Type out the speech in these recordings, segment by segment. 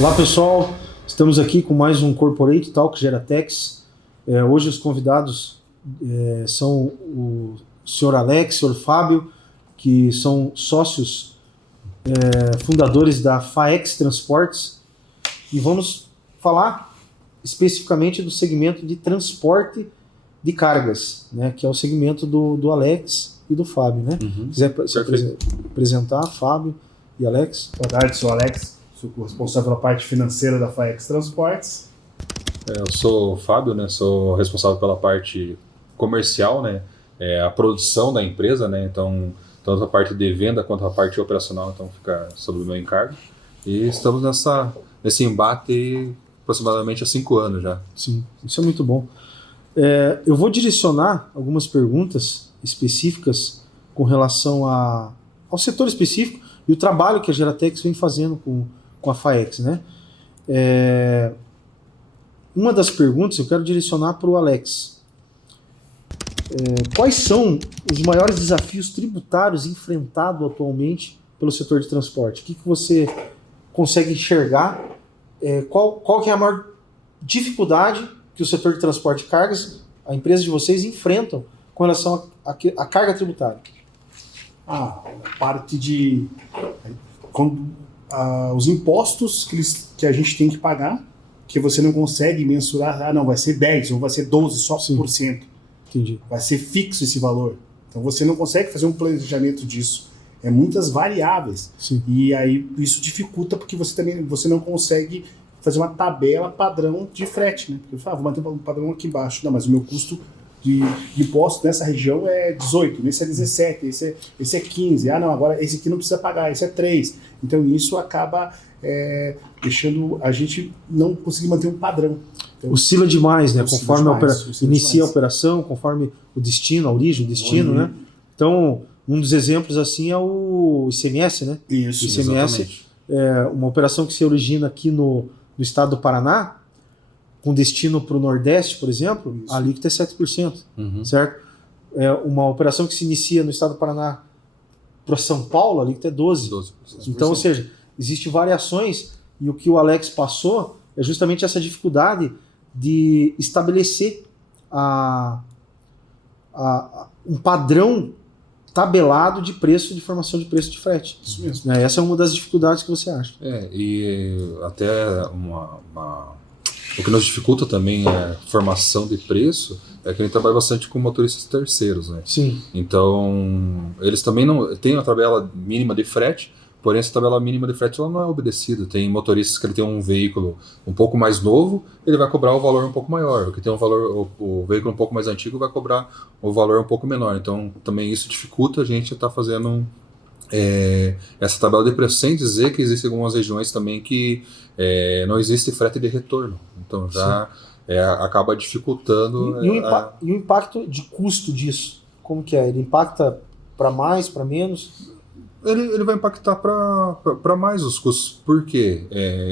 Olá pessoal, estamos aqui com mais um Corporate Talk Geratex. Hoje os convidados são o senhor Alex, o senhor Fábio, que são sócios fundadores da FAEX Transportes, e vamos falar especificamente do segmento de transporte de cargas, né, que é o segmento do Alex e do Fábio. Né? Quiser se apresentar, Fábio e Alex? Boa tarde, sou o Alex. Sou responsável pela parte financeira da FAEX Transportes. Eu sou o Fábio, né? Sou responsável pela parte comercial, né? A produção da empresa, né? Então, tanto a parte de venda quanto a parte operacional, então fica sob o meu encargo. E estamos nesse embate aproximadamente há 5 anos já. Sim, isso é muito bom. Eu vou direcionar algumas perguntas específicas com relação ao setor específico e o trabalho que a Geratex vem fazendo com a FAEX, né? Uma das perguntas eu quero direcionar para o Alex. Quais são os maiores desafios tributários enfrentados atualmente pelo setor de transporte? O que você consegue enxergar? Qual que é a maior dificuldade que o setor de transporte de cargas, a empresa de vocês, enfrentam com relação à carga tributária? A parte de... os impostos que a gente tem que pagar, que você não consegue mensurar, não, vai ser 10 ou vai ser 12 só por cento. Entendi. Vai ser fixo esse valor. Então você não consegue fazer um planejamento disso. É muitas variáveis. Sim. E aí isso dificulta porque você não consegue fazer uma tabela padrão de frete, né? Porque você fala, vou manter um padrão aqui embaixo. Não, mas o meu custo de imposto nessa região é 18, esse é 17, esse é 15. Ah, não, agora esse aqui não precisa pagar, esse é 3. Então isso acaba deixando a gente não conseguir manter um padrão. Então, oscila demais, né? Conforme inicia a demais. Operação, conforme o destino, a origem, o destino, né? Então, um dos exemplos assim é o ICMS, né? Isso, o ICMS é uma operação que se origina aqui no estado do Paraná, com destino para o Nordeste, por exemplo, a alíquota é 7%, certo? Uma operação que se inicia no estado do Paraná para São Paulo, a alíquota é 12%. Então, ou seja, existem variações, e o que o Alex passou é justamente essa dificuldade de estabelecer um padrão tabelado de preço, de formação de preço de frete. Isso mesmo. Essa é uma das dificuldades que você acha. E até o que nos dificulta também a formação de preço é que a gente trabalha bastante com motoristas terceiros, né? Sim. Então, eles também não têm a tabela mínima de frete, porém essa tabela mínima de frete ela não é obedecida. Tem motoristas que ele tem um veículo um pouco mais novo, ele vai cobrar um valor um pouco maior. O que tem o veículo um pouco mais antigo vai cobrar um valor um pouco menor. Então, também isso dificulta a gente estar fazendo essa tabela de preço, sem dizer que existem algumas regiões também que não existe frete de retorno. Então já acaba dificultando. E o impacto de custo disso? Como que é? Ele impacta para mais, para menos? Ele vai impactar para mais os custos. Por quê?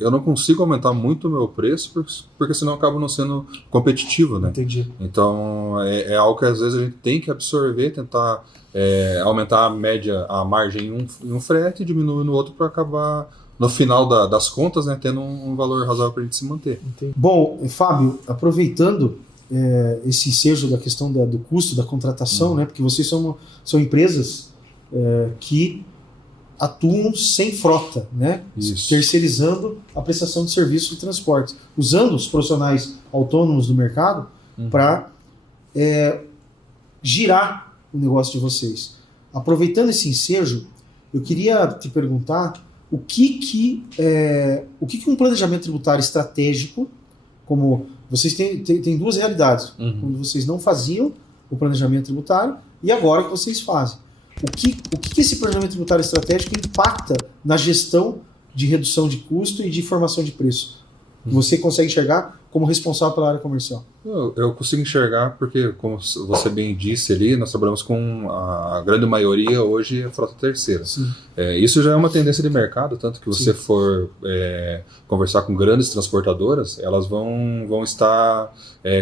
Eu não consigo aumentar muito o meu preço, porque senão eu acabo não sendo competitivo, né? Entendi. Então é algo que às vezes a gente tem que absorver, tentar aumentar a margem em um frete e diminuir no outro para acabar, no final das contas, né, tendo um valor razoável para a gente se manter. Entendi. Bom, Fábio, aproveitando esse ensejo da questão do custo da contratação, né, porque vocês são empresas que atuam sem frota, né? Isso. Terceirizando a prestação de serviço de transporte, usando os profissionais autônomos do mercado para girar o negócio de vocês. Aproveitando esse ensejo, eu queria te perguntar o que um planejamento tributário estratégico, como vocês têm duas realidades, quando vocês não faziam o planejamento tributário e agora que vocês fazem. O que esse planejamento tributário estratégico impacta na gestão de redução de custo e de formação de preço? Você consegue enxergar como responsável pela área comercial? Eu consigo enxergar porque, como você bem disse ali, nós trabalhamos com a grande maioria hoje é frota terceira. Isso já é uma tendência de mercado, tanto que você for conversar com grandes transportadoras, elas vão estar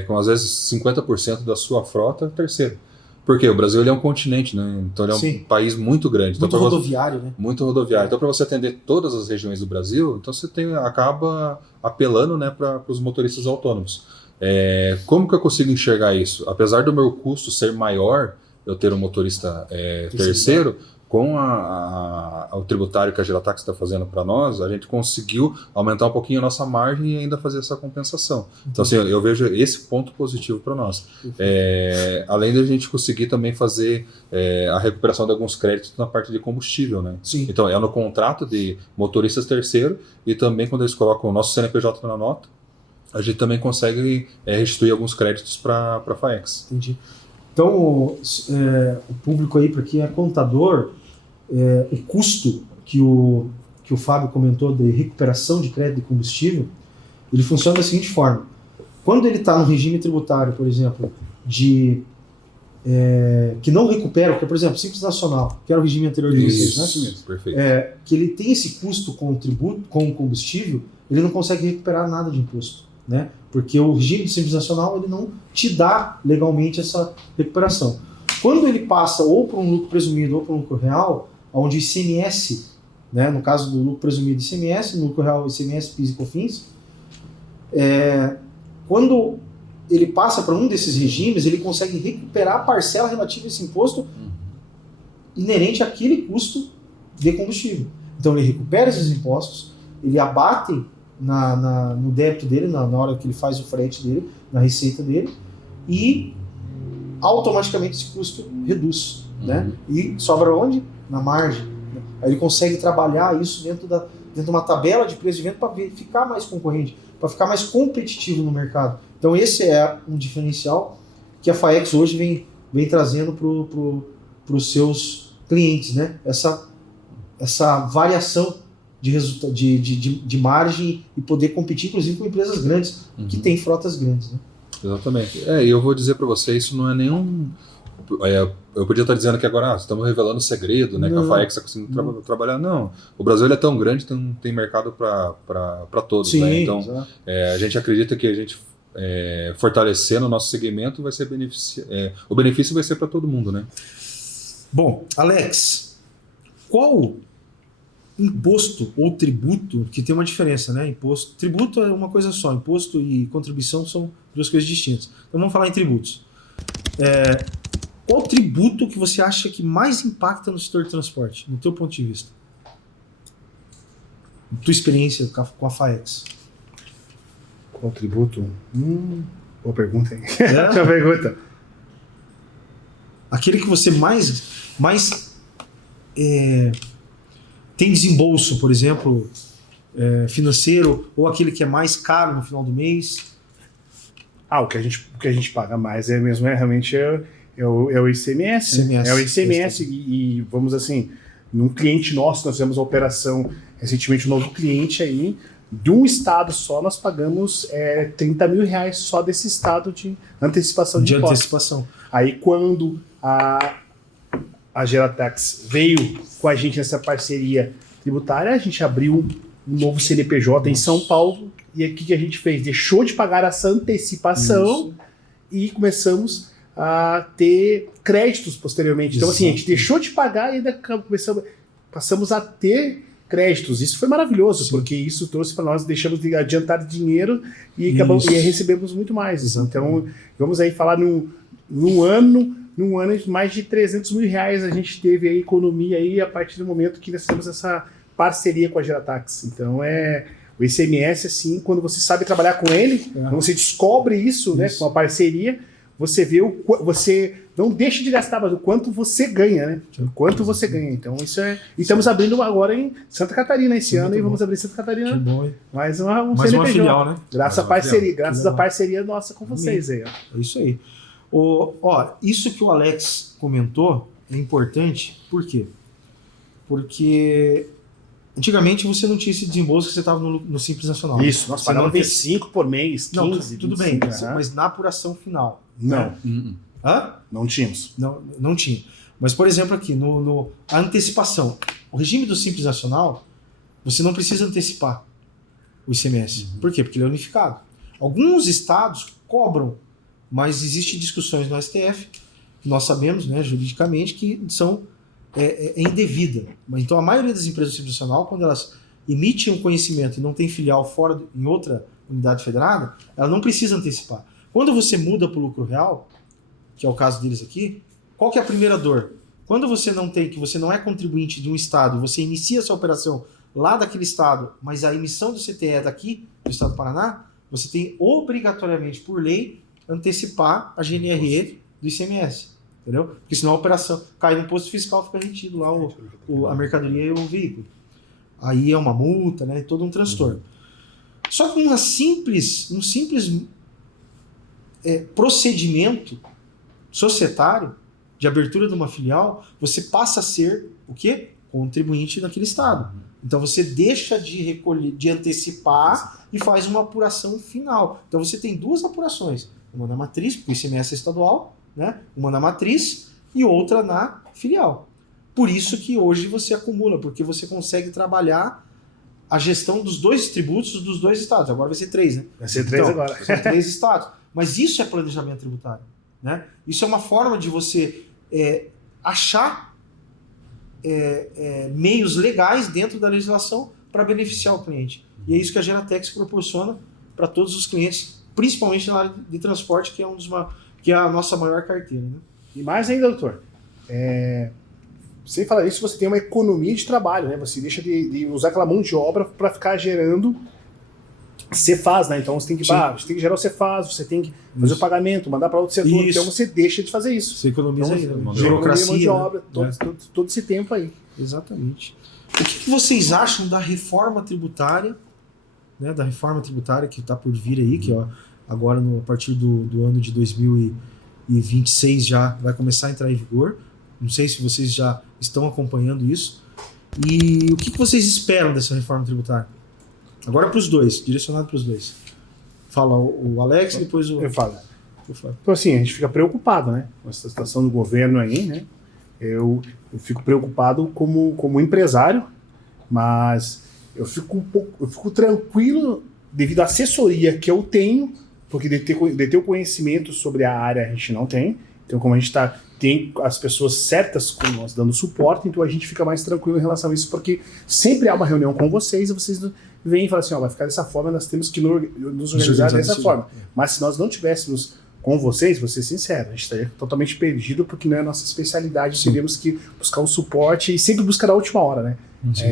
com às vezes 50% da sua frota terceira. Porque o Brasil ele é um continente, né? Então ele é Sim. um país muito grande. Muito Então, rodoviário, né? muito rodoviário. Então, para você atender todas as regiões do Brasil, então você acaba apelando, né, para os motoristas autônomos. Como que eu consigo enxergar isso? Apesar do meu custo ser maior, eu ter um motorista terceiro, com o tributário que a Giratax está fazendo para nós, a gente conseguiu aumentar um pouquinho a nossa margem e ainda fazer essa compensação. Então, assim, eu vejo esse ponto positivo para nós. Além de a gente conseguir também fazer a recuperação de alguns créditos na parte de combustível, né? Sim. Então, é no contrato de motoristas terceiro e também quando eles colocam o nosso CNPJ na nota, a gente também consegue restituir alguns créditos para a FAEX. Entendi. Então, o público aí, para quem é contador, o custo que o Fábio comentou de recuperação de crédito de combustível, ele funciona da seguinte forma. Quando ele está no regime tributário, por exemplo, que não recupera, porque, por exemplo, Simples Nacional, que era o regime anterior de vocês, né? Isso mesmo, perfeito. Que ele tem esse custo com o tributo, com o combustível, ele não consegue recuperar nada de imposto, né? Porque o regime de Simples Nacional ele não te dá legalmente essa recuperação. Quando ele passa ou para um lucro presumido ou para um lucro real, onde o ICMS, né, no caso do lucro presumido ICMS, no lucro real ICMS, PIS e COFINS, quando ele passa para um desses regimes, ele consegue recuperar a parcela relativa a esse imposto inerente àquele custo de combustível. Então ele recupera esses impostos, ele abate no débito dele, na hora que ele faz o frete dele, na receita dele, e automaticamente esse custo reduz, né? E sobra onde? Na margem. Aí ele consegue trabalhar isso dentro de uma tabela de preço de venda para ficar mais concorrente, para ficar mais competitivo no mercado. Então esse é um diferencial que a FAEX hoje vem trazendo para os seus clientes, né? Essa variação de margem e poder competir, inclusive, com empresas grandes, que têm frotas grandes, né? Exatamente. E eu vou dizer para você, isso não é nenhum... eu podia estar dizendo que agora estamos revelando segredo, né? Que a FAEX está conseguindo trabalhar. Não, o Brasil ele é tão grande, tem mercado para todos. Sim, né? Então, a gente acredita que a gente fortalecendo o nosso segmento vai ser o benefício vai ser para todo mundo, né? Bom, Alex, qual imposto ou tributo, que tem uma diferença, né? Tributo é uma coisa só, imposto e contribuição são duas coisas distintas. Então vamos falar em tributos. Qual tributo que você acha que mais impacta no setor de transporte, no teu ponto de vista? Tua experiência com a FAEX. Qual tributo? Boa pergunta, hein? Boa pergunta. Aquele que você mais tem desembolso, por exemplo, financeiro, ou aquele que é mais caro no final do mês? O que a gente paga mais realmente o ICMS. É o ICMS e vamos assim, num cliente nosso, nós fizemos uma operação recentemente, um novo cliente aí, de um estado só, nós pagamos 30 mil reais só desse estado de antecipação de impostos. Aí quando a Giratax veio com a gente nessa parceria tributária, a gente abriu um novo CNPJ em São Paulo, e o que a gente fez? Deixou de pagar essa antecipação e começamos a ter créditos posteriormente. Então, assim, a gente deixou de pagar e ainda passamos a ter créditos. Isso foi maravilhoso, porque isso trouxe para nós, deixamos de adiantar dinheiro e recebemos muito mais. Exatamente. Então, vamos aí falar num ano de mais de 300 mil reais a gente teve a economia aí a partir do momento que nós temos essa parceria com a Giratax. Então, o ICMS, assim, quando você sabe trabalhar com ele, quando você descobre isso, né, com a parceria, você vê você não deixa de gastar, mas o quanto você ganha, né? O quanto você ganha. Então, isso é... E estamos abrindo agora em Santa Catarina esse ano, e vamos abrir em Santa Catarina. Que bom, hein? Mais uma filial, né? Graças à parceria nossa com vocês aí. É isso aí. Isso que o Alex comentou é importante, por quê? Porque antigamente você não tinha esse desembolso que você estava no Simples Nacional. Isso, nós pagávamos 25 por mês, 15, não, tudo 25, bem, mas na apuração final. Não. Hã? Não tínhamos. Não tinha. Mas, por exemplo, aqui, a antecipação. O regime do Simples Nacional, você não precisa antecipar o ICMS. Por quê? Porque ele é unificado. Alguns estados cobram, mas existem discussões no STF que nós sabemos, né, juridicamente, que é indevida. Então, a maioria das empresas do Simples Nacional, quando elas emitem um conhecimento e não tem filial fora em outra unidade federada, ela não precisa antecipar. Quando você muda para o lucro real, que é o caso deles aqui, qual que é a primeira dor? Quando você não tem, que você não é contribuinte de um estado, você inicia essa operação lá daquele estado, mas a emissão do CTE é daqui, do estado do Paraná, você tem obrigatoriamente, por lei, antecipar a GNRE do ICMS. Entendeu? Porque senão a operação cai no imposto fiscal, fica retido lá a mercadoria e o veículo. Aí é uma multa, né? Todo um transtorno. Só que um simples procedimento societário de abertura de uma filial, você passa a ser o quê? Contribuinte daquele estado. Então você deixa de recolher, de antecipar e faz uma apuração final. Então você tem duas apurações, uma na matriz, porque o ICMS é estadual, né? Uma na matriz e outra na filial. Por isso que hoje você acumula, porque você consegue trabalhar a gestão dos dois tributos dos dois estados. Agora vai ser 3, né? Vai ser 3 agora. Vai ser 3 estados. Mas isso é planejamento tributário, né? Isso é uma forma de você achar meios legais dentro da legislação para beneficiar o cliente. E é isso que a Geratex proporciona para todos os clientes, principalmente na área de transporte, que é que é a nossa maior carteira, né? E mais ainda, doutor, sem falar isso, você tem uma economia de trabalho, né? Você deixa de usar aquela mão de obra para ficar gerando Cefaz, né? Então você tem que gerar o Cefaz, você tem que fazer o pagamento, mandar para outro setor, então você deixa de fazer isso. Você economiza aí, né? Burocracia, mão de obra, todo esse tempo aí. Exatamente. O que vocês acham da reforma tributária, né? Da reforma tributária que está por vir aí, que agora a partir do ano de 2026 já vai começar a entrar em vigor. Não sei se vocês já estão acompanhando isso. E o que vocês esperam dessa reforma tributária? Agora para os dois, direcionado para os dois. Fala o Alex e depois o... Eu falo. Então assim, a gente fica preocupado, né? Com essa situação do governo aí, né? Eu fico preocupado como empresário, mas eu fico tranquilo devido à assessoria que eu tenho, porque de ter o conhecimento sobre a área a gente não tem. Então, como a gente tem as pessoas certas com nós dando suporte, então a gente fica mais tranquilo em relação a isso, porque sempre há uma reunião com vocês e vocês vêm e falam assim, vai ficar dessa forma, nós temos que nos organizar dessa forma. Mas se nós não tivéssemos com vocês, vou ser sincero, a gente estaria totalmente perdido, porque não é a nossa especialidade, teríamos que buscar um suporte e sempre buscar a última hora, né?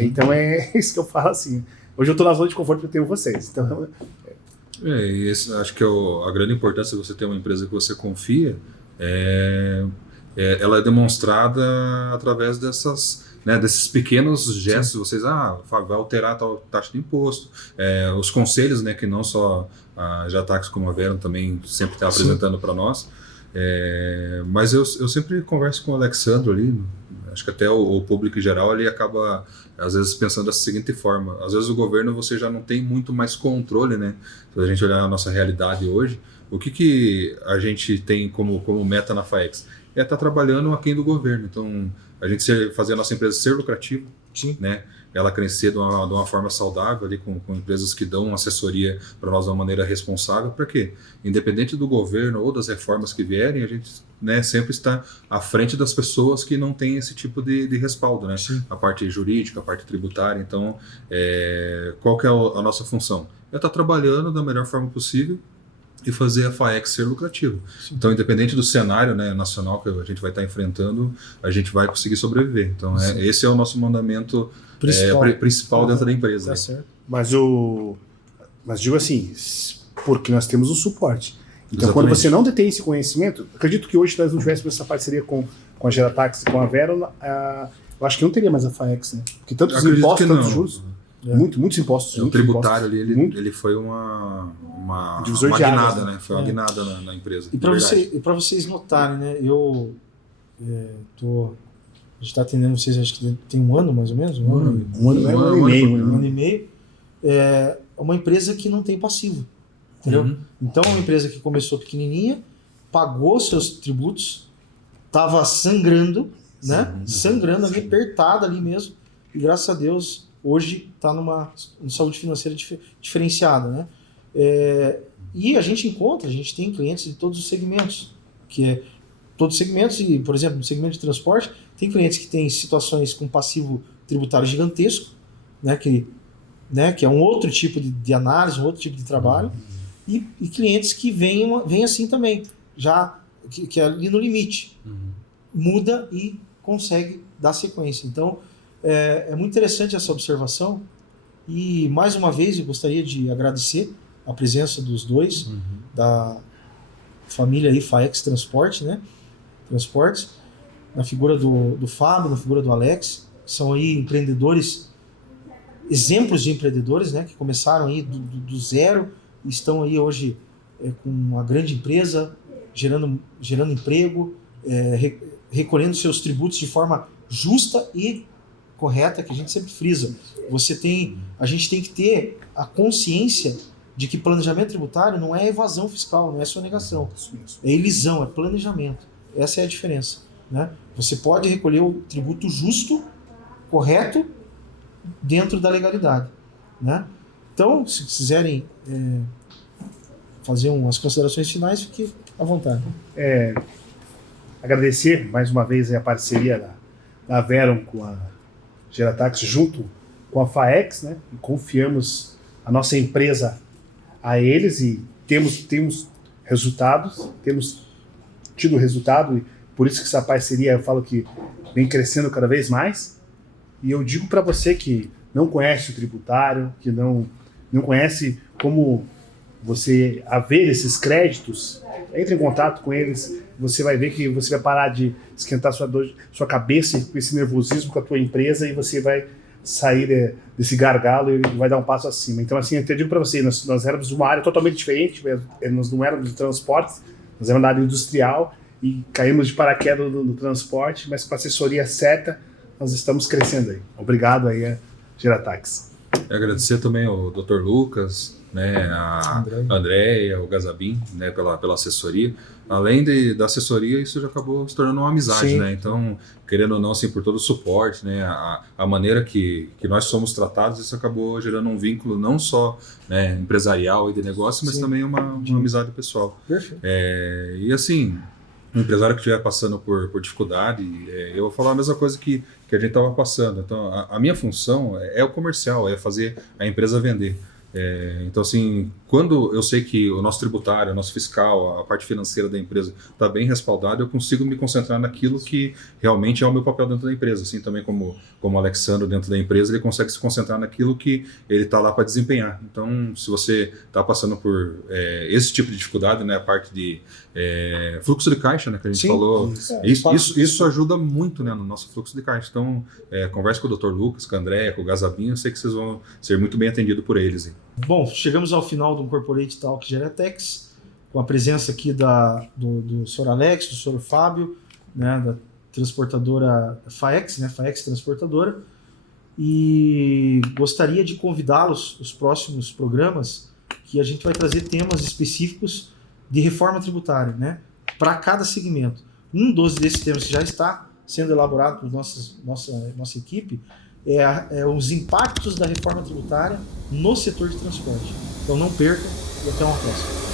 Então é isso que eu falo assim. Hoje eu estou na zona de conforto porque eu tenho vocês. Então, e acho que a grande importância de você ter uma empresa que você confia ela é demonstrada através desses pequenos gestos. Vocês vai alterar a tal taxa de imposto, os conselhos, né, que não só a Jatax como a Verum também sempre está apresentando para nós, mas eu sempre converso com o Alexandro ali, acho que até o público em geral ele acaba às vezes pensando da seguinte forma: às vezes o governo você já não tem muito mais controle, né? Se a gente olhar a nossa realidade hoje, o que a gente tem como meta na FAEX? É estar trabalhando aquém do governo. Então, a gente fazer a nossa empresa ser lucrativa, né? Ela crescer de uma forma saudável, ali, com empresas que dão assessoria para nós de uma maneira responsável. Para quê? Independente do governo ou das reformas que vierem, a gente, né, sempre está à frente das pessoas que não têm esse tipo de respaldo, né? A parte jurídica, a parte tributária. Então, qual que é a nossa função? É estar trabalhando da melhor forma possível e fazer a FAEX ser lucrativa. Então, independente do cenário, né, nacional que a gente vai estar enfrentando, a gente vai conseguir sobreviver. Então, esse é o nosso mandamento principal dentro da empresa. Tá certo. Mas digo assim, porque nós temos o suporte. Então, Exatamente. Quando você não detém esse conhecimento, acredito que hoje, se nós não tivéssemos essa parceria com a Geratax e com a Verum, eu acho que não teria mais a FAEX, né? Porque tantos impostos, tantos juros, muitos impostos. O tributário ali, ele foi uma guinada, né? Foi uma guinada na empresa. E para vocês notarem, né? A gente está atendendo vocês, acho que tem um ano mais ou menos? Um ano e meio. É uma empresa que não tem passivo. Entendeu? Então é uma empresa que começou pequenininha, pagou seus tributos, estava sangrando, né? Sangrando ali, apertada ali mesmo. E graças a Deus, hoje está numa saúde financeira diferenciada, né? E a gente tem clientes de todos os segmentos, que todos os segmentos, e, por exemplo, no segmento de transporte, tem clientes que têm situações com passivo tributário gigantesco, né, que é um outro tipo de análise, um outro tipo de trabalho, e clientes que vêm assim também, já que é ali no limite, muda e consegue dar sequência. Então, é muito interessante essa observação, e mais uma vez eu gostaria de agradecer a presença dos dois, da família aí, FAEX Transporte, né? Transportes, na figura do Fábio, na figura do Alex, que são aí empreendedores, exemplos de empreendedores, né? Que começaram aí do zero e estão aí hoje com uma grande empresa, gerando emprego, recolhendo seus tributos de forma justa e correta, que a gente sempre frisa. A gente tem que ter a consciência de que planejamento tributário não é evasão fiscal, não é sonegação. É elisão, é planejamento. Essa é a diferença, né? Você pode recolher o tributo justo, correto, dentro da legalidade, né? Então, se quiserem fazer umas considerações finais, fique à vontade. Agradecer mais uma vez a parceria da Verum com a Geratax, junto com a FAEX, né? E confiamos a nossa empresa a eles e temos resultados, temos tido resultado, e por isso que essa parceria, eu falo que vem crescendo cada vez mais. E eu digo para você que não conhece o tributário, que não conhece como você haver esses créditos, entre em contato com eles, você vai ver que você vai parar de esquentar sua cabeça com esse nervosismo com a tua empresa, e você vai sair desse gargalo e vai dar um passo acima. Então, assim, eu te digo para você, nós éramos de uma área totalmente diferente, nós não éramos de transporte, nós éramos da área industrial e caímos de paraquedas no transporte, mas com a assessoria certa, nós estamos crescendo aí. Obrigado aí a Geratax. Agradecer também ao Dr. Lucas, né, a Andréia, o Gazabin, né, pela assessoria. Além da assessoria, isso já acabou se tornando uma amizade, né? Então, querendo ou não, assim, por todo o suporte, né, a maneira que nós somos tratados, isso acabou gerando um vínculo não só, né, empresarial e de negócio, mas também uma amizade pessoal. Perfeito. E assim, um empresário que estiver passando por dificuldade, eu vou falar a mesma coisa que a gente estava passando. Então, a minha função é o comercial, é fazer a empresa vender. Então, assim, quando eu sei que o nosso tributário, o nosso fiscal, a parte financeira da empresa está bem respaldada, eu consigo me concentrar naquilo que realmente é o meu papel dentro da empresa. Assim também como o Alexandre dentro da empresa, ele consegue se concentrar naquilo que ele está lá para desempenhar. Então, se você está passando por esse tipo de dificuldade, né, a parte de fluxo de caixa, né, que a gente falou, isso ajuda muito, né, no nosso fluxo de caixa. Então, converse com o Dr. Lucas, com a Andréia, com o Gazabinho, eu sei que vocês vão ser muito bem atendidos por eles. Hein? Bom, chegamos ao final do Corporate Talk Geratex, com a presença aqui do Sr. Alex, do Sr. Fábio, né, da transportadora FAEX, né, FAEX Transportadora, e gostaria de convidá-los nos próximos programas, que a gente vai trazer temas específicos de reforma tributária, né, para cada segmento. Um desses temas que já está sendo elaborado por nossa equipe os impactos da reforma tributária no setor de transporte. Então não perca e até uma próxima.